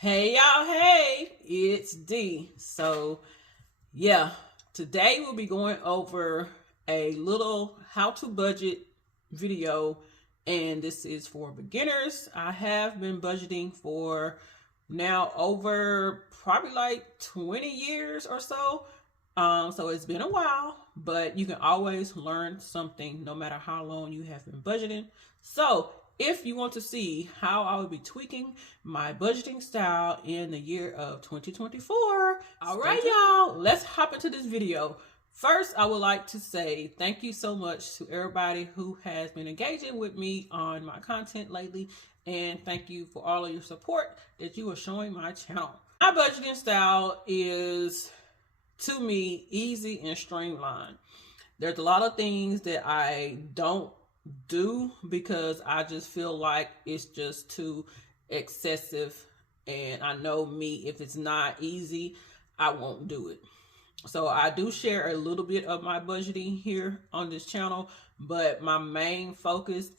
Hey y'all, hey, it's D. So, yeah, today we'll be going over a little how to budget video, and this is for beginners. I have been budgeting for now over probably like 20 years or so. So it's been a while, but you can always learn something no matter how long you have been budgeting. So if you want to see how I will be tweaking my budgeting style in the year of 2024, all right, y'all, let's hop into this video. First, I would like to say thank you so much to everybody who has been engaging with me on my content lately, and thank you for all of your support that you are showing my channel. My budgeting style is, to me, easy and streamlined. There's a lot of things that I don't do because I just feel like it's just too excessive, and I know me, if it's not easy, I won't do it. So I do share a little bit of my budgeting here on this channel, but my main focus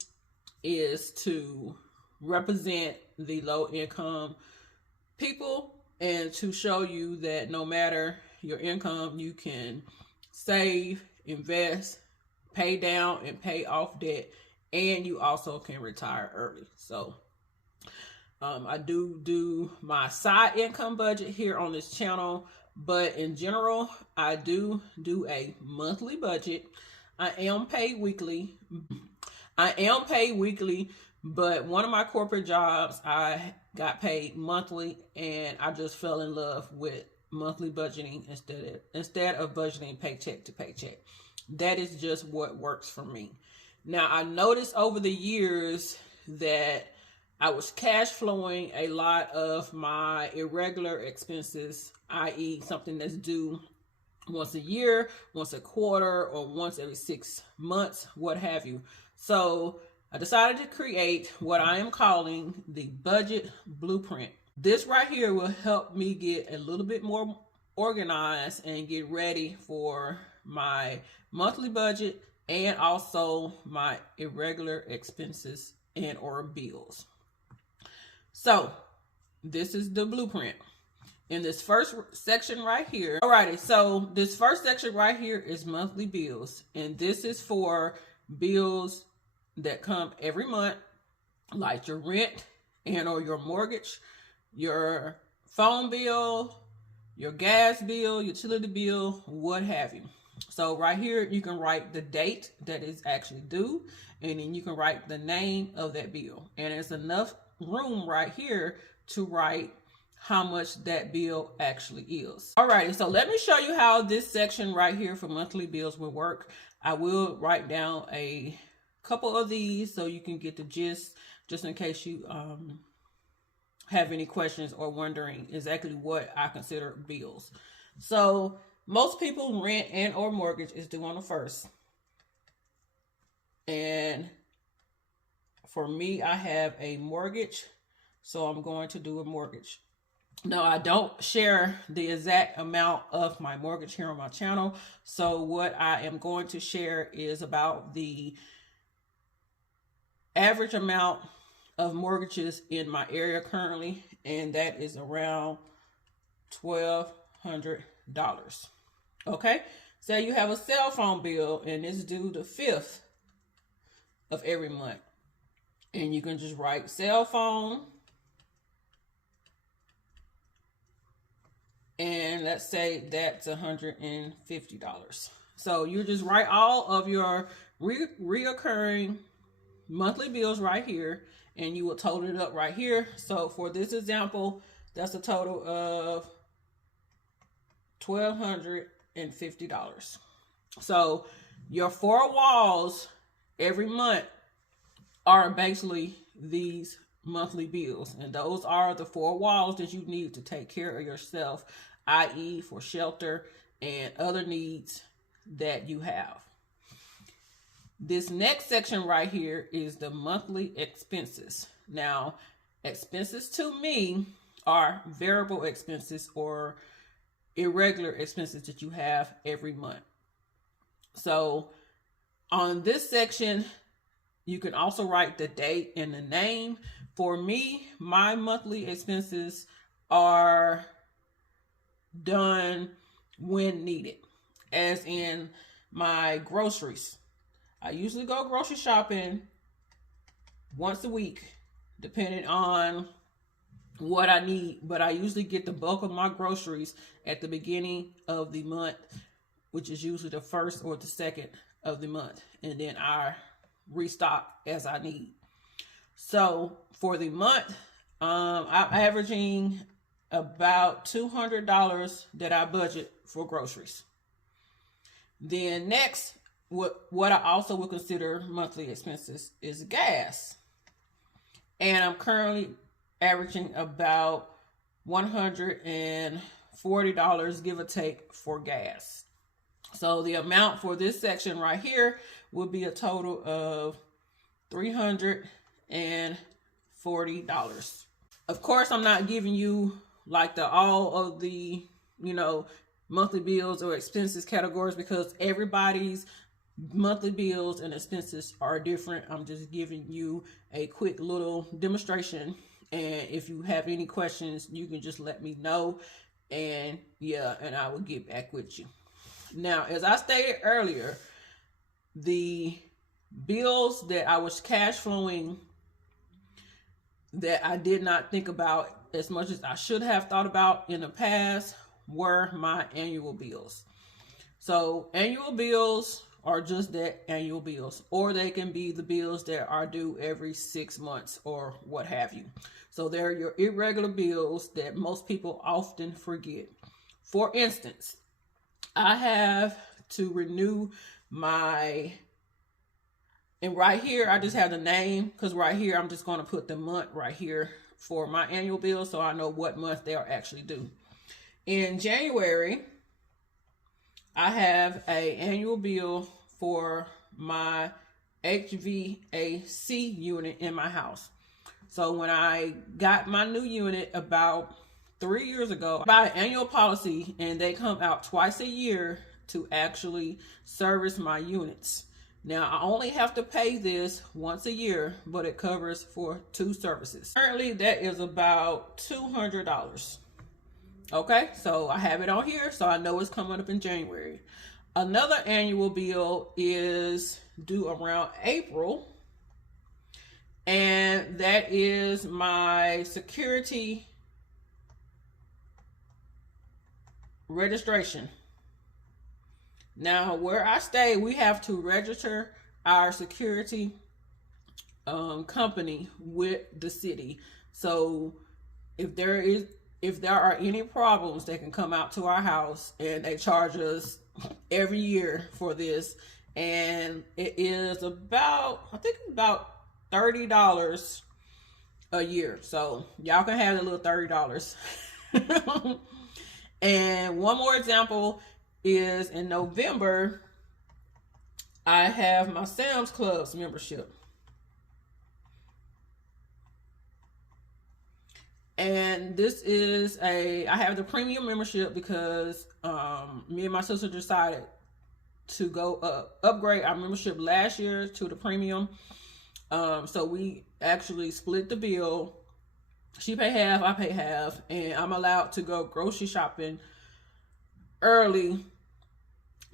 is to represent the low income people and to show you that no matter your income, you can save, invest, pay down and pay off debt, and you also can retire early. So I do my side income budget here on this channel, but in general, I do a monthly budget. I am paid weekly, but one of my corporate jobs, I got paid monthly, and I just fell in love with monthly budgeting instead of budgeting paycheck to paycheck. That is just what works for me. Now, I noticed over the years that I was cash flowing a lot of my irregular expenses, i.e. something that's due once a year, once a quarter, or once every 6 months, what have you. So I decided to create what I am calling the budget blueprint. This right here will help me get a little bit more organized and get ready for my monthly budget and also my irregular expenses and or bills. So this is the blueprint. In this first section right here, alrighty, so this first section right here is monthly bills, and this is for bills that come every month, like your rent and or your mortgage, your phone bill, your gas bill, utility bill, what have you. So right here, you can write the date that is actually due, and then you can write the name of that bill. And there's enough room right here to write how much that bill actually is. Alrighty, so let me show you how this section right here for monthly bills will work. I will write down a couple of these so you can get the gist, just in case you have any questions or wondering exactly what I consider bills. So most people rent and or mortgage is due on the 1st. And for me, I have a mortgage, so I'm going to do a mortgage. Now, I don't share the exact amount of my mortgage here on my channel. So what I am going to share is about the average amount of mortgages in my area currently, and that is around $1,200. Okay, so you have a cell phone bill and it's due the 5th of every month, and you can just write cell phone, and let's say that's $150. So you just write all of your reoccurring monthly bills right here, and you will total it up right here. So for this example, that's a total of $1,250. So your 4 walls every month are basically these monthly bills, and those are the 4 walls that you need to take care of yourself, i.e. for shelter and other needs that you have. This next section right here is the monthly expenses. Now, expenses to me are variable expenses or irregular expenses that you have every month. So on this section, you can also write the date and the name. For me, my monthly expenses are done when needed, as in my groceries. I usually go grocery shopping once a week, depending on what I need, but I usually get the bulk of my groceries at the beginning of the month, which is usually the first or the second of the month, and then I restock as I need. So for the month, I'm averaging about $200 that I budget for groceries. Then next, what I also would consider monthly expenses is gas. And I'm currently averaging about $140, give or take, for gas. So the amount for this section right here would be a total of $340. Of course, I'm not giving you like all of the, monthly bills or expenses categories, because everybody's monthly bills and expenses are different. I'm just giving you a quick little demonstration. And if you have any questions, you can just let me know. And I will get back with you. Now, as I stated earlier, the bills that I was cash flowing that I did not think about as much as I should have thought about in the past were my annual bills. So annual bills are just that, annual bills, or they can be the bills that are due every 6 months or what have you. So they're your irregular bills that most people often forget. For instance, I have to renew and right here, I just have the name, because right here, I'm just going to put the month right here for my annual bill, so I know what month they are actually due. In January, I have an annual bill for my HVAC unit in my house. So when I got my new unit about 3 years ago, I buy an annual policy, and they come out twice a year to actually service my units. Now, I only have to pay this once a year, but it covers for 2 services. Currently, that is about $200. Okay, so I have it on here, so I know it's coming up in January. Another annual bill is due around April, and that is my security registration. Now, where I stay, we have to register our security company with the city. So if there are any problems, they can come out to our house, and they charge us every year for this. And it is about $30 a year. So y'all can have the little $30. And one more example is in November, I have my Sam's Club's membership. And this is I have the premium membership because me and my sister decided to go upgrade our membership last year to the premium. So we actually split the bill. She paid half, I paid half, and I'm allowed to go grocery shopping early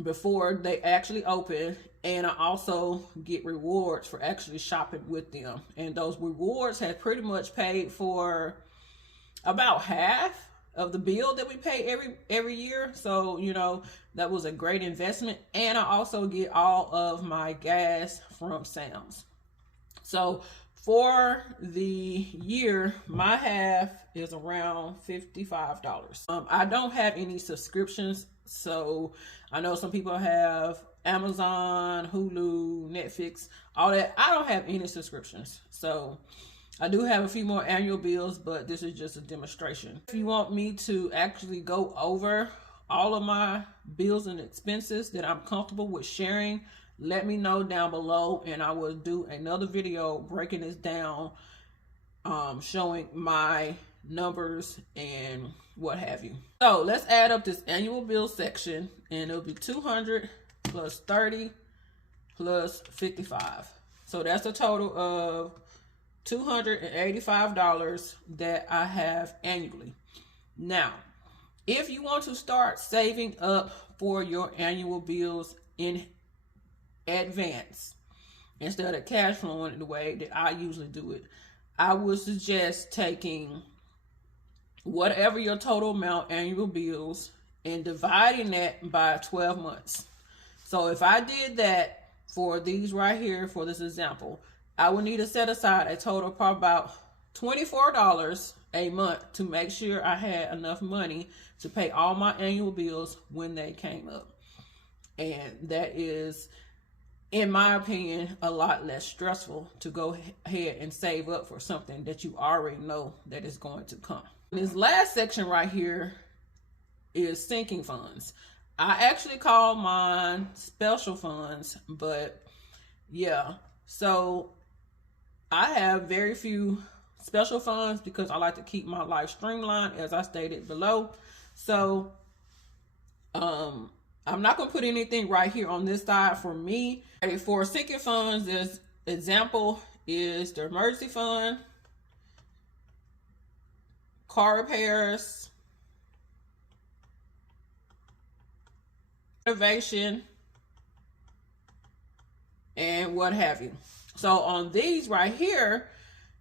before they actually open. And I also get rewards for actually shopping with them. And those rewards have pretty much paid for about half of the bill that we pay every year. So, that was a great investment. And I also get all of my gas from Sam's. So for the year, my half is around $55. I don't have any subscriptions. So I know some people have Amazon, Hulu, Netflix, all that. I don't have any subscriptions. So I do have a few more annual bills, but this is just a demonstration. If you want me to actually go over all of my bills and expenses that I'm comfortable with sharing, let me know down below, and I will do another video breaking this down, showing my numbers and what have you. So let's add up this annual bill section, and it'll be 200 plus 30 plus 55. So that's a total of $285 that I have annually. Now, if you want to start saving up for your annual bills in advance, instead of cash flowing the way that I usually do it, I would suggest taking whatever your total amount annual bills and dividing that by 12 months. So if I did that for these right here, for this example, I would need to set aside a total of probably about $24 a month to make sure I had enough money to pay all my annual bills when they came up. And that is, in my opinion, a lot less stressful to go ahead and save up for something that you already know that is going to come. This last section right here is sinking funds. I actually call mine special funds, but yeah. So I have very few special funds because I like to keep my life streamlined, as I stated below. So I'm not going to put anything right here on this side for me. For sinking funds, this example is the emergency fund, car repairs, renovation, and what have you. So on these right here,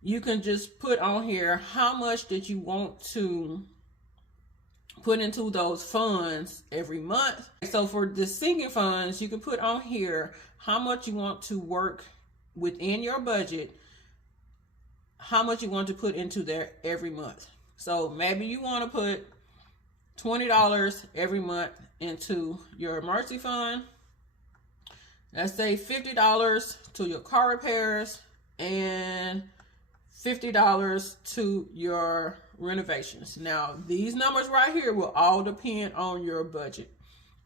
you can just put on here how much that you want to put into those funds every month. So for the sinking funds, you can put on here how much you want to work within your budget, how much you want to put into there every month. So maybe you want to put $20 every month into your emergency fund. Let's say $50 to your car repairs and $50 to your renovations. Now, these numbers right here will all depend on your budget.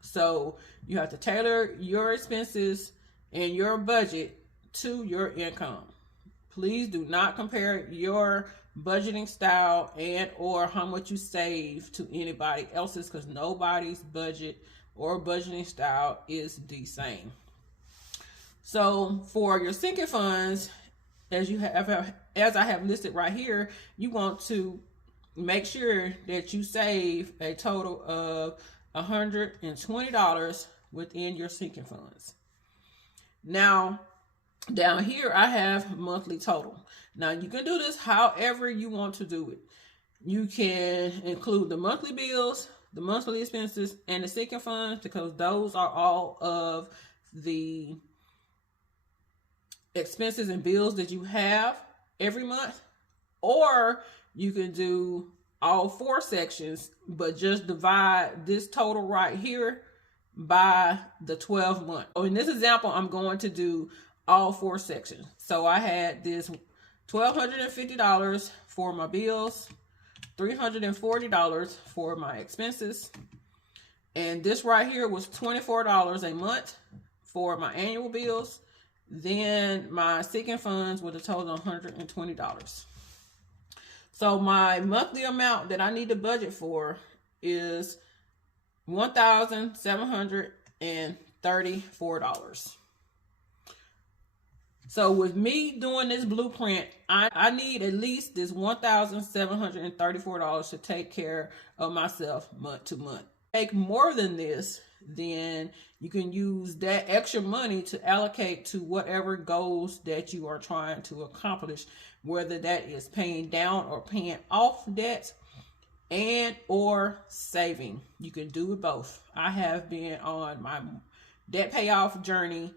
So you have to tailor your expenses and your budget to your income. Please do not compare your budgeting style and or how much you save to anybody else's, because nobody's budget or budgeting style is the same. So for your sinking funds, as I have listed right here, you want to make sure that you save a total of $120 within your sinking funds. Now, down here, I have monthly total. Now, you can do this however you want to do it. You can include the monthly bills, the monthly expenses, and the sinking funds, because those are all of the expenses and bills that you have every month. Or you can do all 4 sections, but just divide this total right here by the 12 month. So in this example, I'm going to do all 4 sections. So I had this $1,250 for my bills, $340 for my expenses, and this right here was $24 a month for my annual bills. Then my sinking funds with a total of $120. So my monthly amount that I need to budget for is $1,734. So with me doing this blueprint, I need at least this $1,734 to take care of myself month to month. Make more than this, then you can use that extra money to allocate to whatever goals that you are trying to accomplish, whether that is paying down or paying off debt and or saving. You can do it both. I have been on my debt payoff journey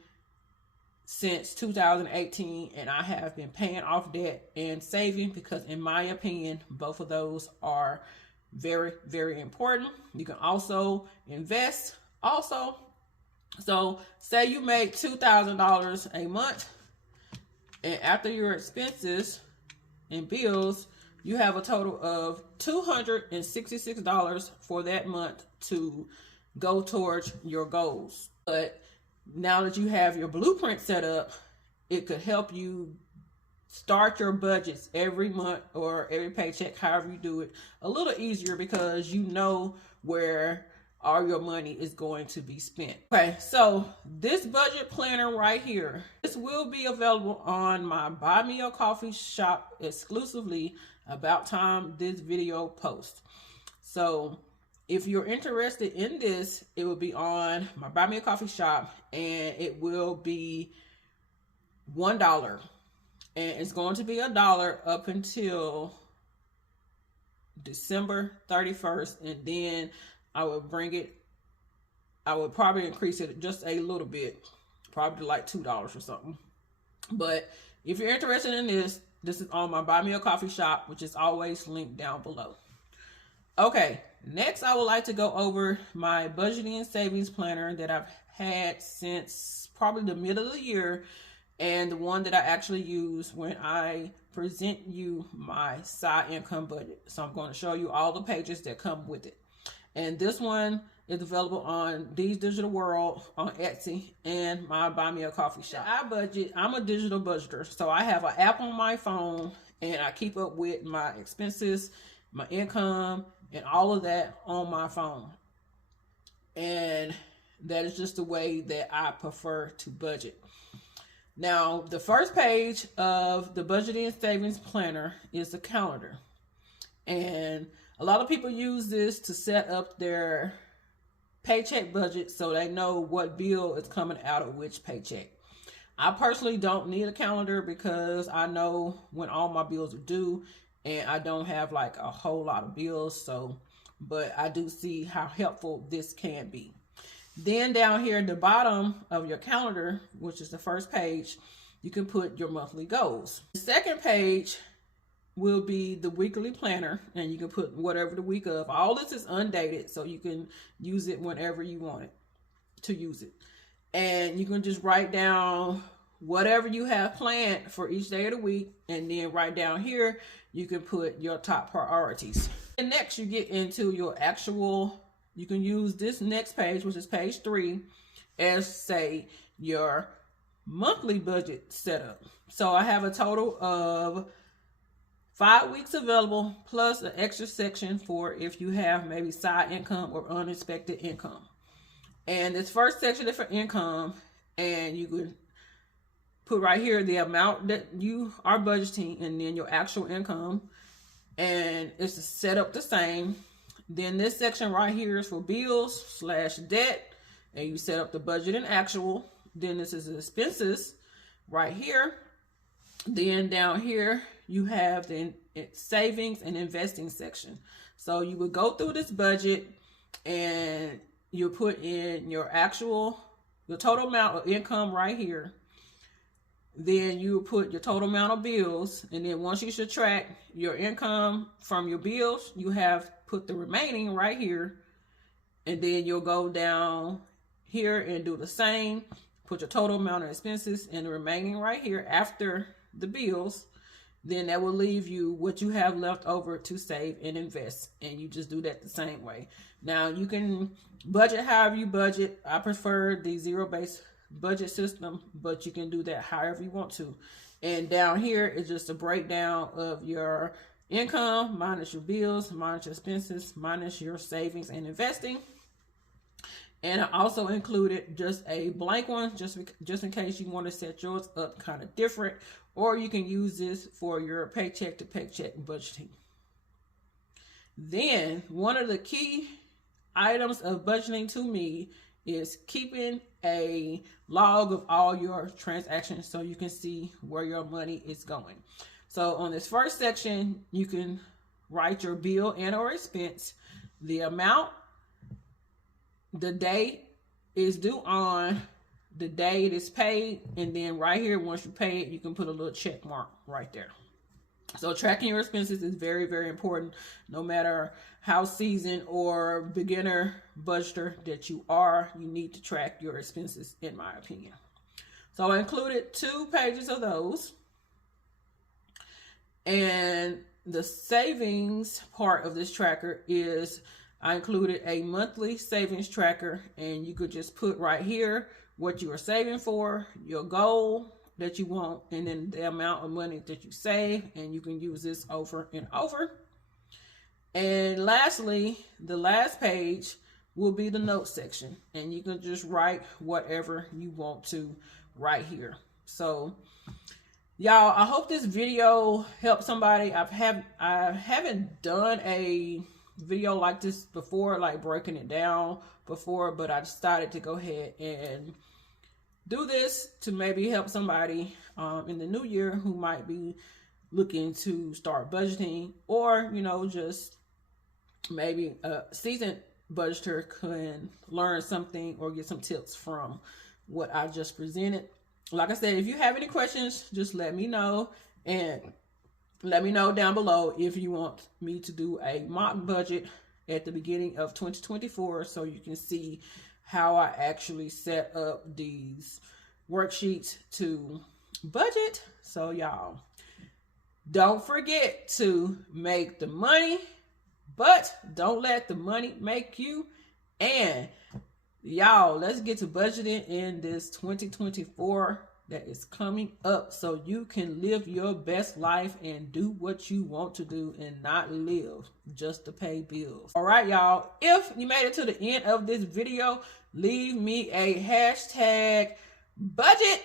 since 2018, and I have been paying off debt and saving, because in my opinion, both of those are very, very important. You can also invest also. So say you make $2,000 a month, and after your expenses and bills, you have a total of $266 for that month to go towards your goals. But now that you have your blueprint set up, it could help you start your budgets every month or every paycheck, however you do it, a little easier, because you know where all your money is going to be spent. Okay, so this budget planner right here, this will be available on my Buy Me a Coffee shop exclusively about time this video posts. So if you're interested in this, it will be on my Buy Me a Coffee shop, and it will be $1. And it's going to be $1 up until December 31st. And then I would probably increase it just a little bit, probably like $2 or something. But if you're interested in this, this is on my Buy Me a Coffee shop, which is always linked down below. Okay, next I would like to go over my budgeting and savings planner that I've had since probably the middle of the year, and the one that I actually use when I present you my side income budget. So I'm going to show you all the pages that come with it. And this one is available on D's Digital World on Etsy and my Buy Me a Coffee shop. I'm a digital budgeter, so I have an app on my phone, and I keep up with my expenses, my income, and all of that on my phone. And that is just the way that I prefer to budget. Now, the first page of the budgeting and savings planner is the calendar. And a lot of people use this to set up their paycheck budget so they know what bill is coming out of which paycheck. I personally don't need a calendar because I know when all my bills are due, and I don't have like a whole lot of bills. So, but I do see how helpful this can be. Then down here at the bottom of your calendar, which is the first page, you can put your monthly goals. The second page will be the weekly planner, and you can put whatever the week of. All this is undated, so you can use it whenever you want it to use it. And you can just write down whatever you have planned for each day of the week, and then right down here, you can put your top priorities. And next, you get into your actual. You can use this next page, which is page 3, as say your monthly budget setup. So I have a total of 5 weeks available, plus an extra section for if you have maybe side income or unexpected income. And this first section is for income, and you could put right here the amount that you are budgeting and then your actual income, and it's set up the same. Then this section right here is for bills / debt, and you set up the budget and actual. Then this is the expenses right here. Then down here you have the savings and investing section. So you would go through this budget, and you put in your total amount of income right here. Then you put your total amount of bills, and then once you subtract your income from your bills, you have put the remaining right here. And then you'll go down here and do the same. Put your total amount of expenses and the remaining right here after the bills. Then that will leave you what you have left over to save and invest. And you just do that the same way. Now you can budget however you budget. I prefer the zero-based budget system, but you can do that however you want to. And down here is just a breakdown of your income minus your bills, minus your expenses, minus your savings and investing. And I also included just a blank one, just in case you want to set yours up kind of different, or you can use this for your paycheck to paycheck budgeting. Then one of the key items of budgeting to me is keeping a log of all your transactions so you can see where your money is going. So on this first section, you can write your bill and or expense, the amount, the date is due on, the day it is paid, and then right here, once you pay it, you can put a little check mark right there. So tracking your expenses is very, very important, no matter how seasoned or beginner budgeter that you are. You need to track your expenses, in my opinion. So I included 2 pages of those. And the savings part of this tracker is, I included a monthly savings tracker, and you could just put right here what you are saving for, your goal that you want, and then the amount of money that you save, and you can use this over and over. And lastly, the last page will be the notes section, and you can just write whatever you want to right here. So y'all, I hope this video helped somebody. I haven't done a video like this before, like breaking it down before, but I decided to go ahead and do this to maybe help somebody in the new year who might be looking to start budgeting, or, you know, just maybe a seasoned budgeter can learn something or get some tips from what I just presented. Like I said, if you have any questions, just let me know, and let me know down below if you want me to do a mock budget at the beginning of 2024 so you can see how I actually set up these worksheets to budget. So y'all, don't forget to make the money, but don't let the money make you. And y'all, let's get to budgeting in this 2024 that is coming up so you can live your best life and do what you want to do and not live just to pay bills. All right, y'all, if you made it to the end of this video, leave me a hashtag budget,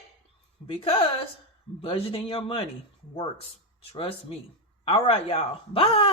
because budgeting your money works. Trust me. All right, y'all. Bye.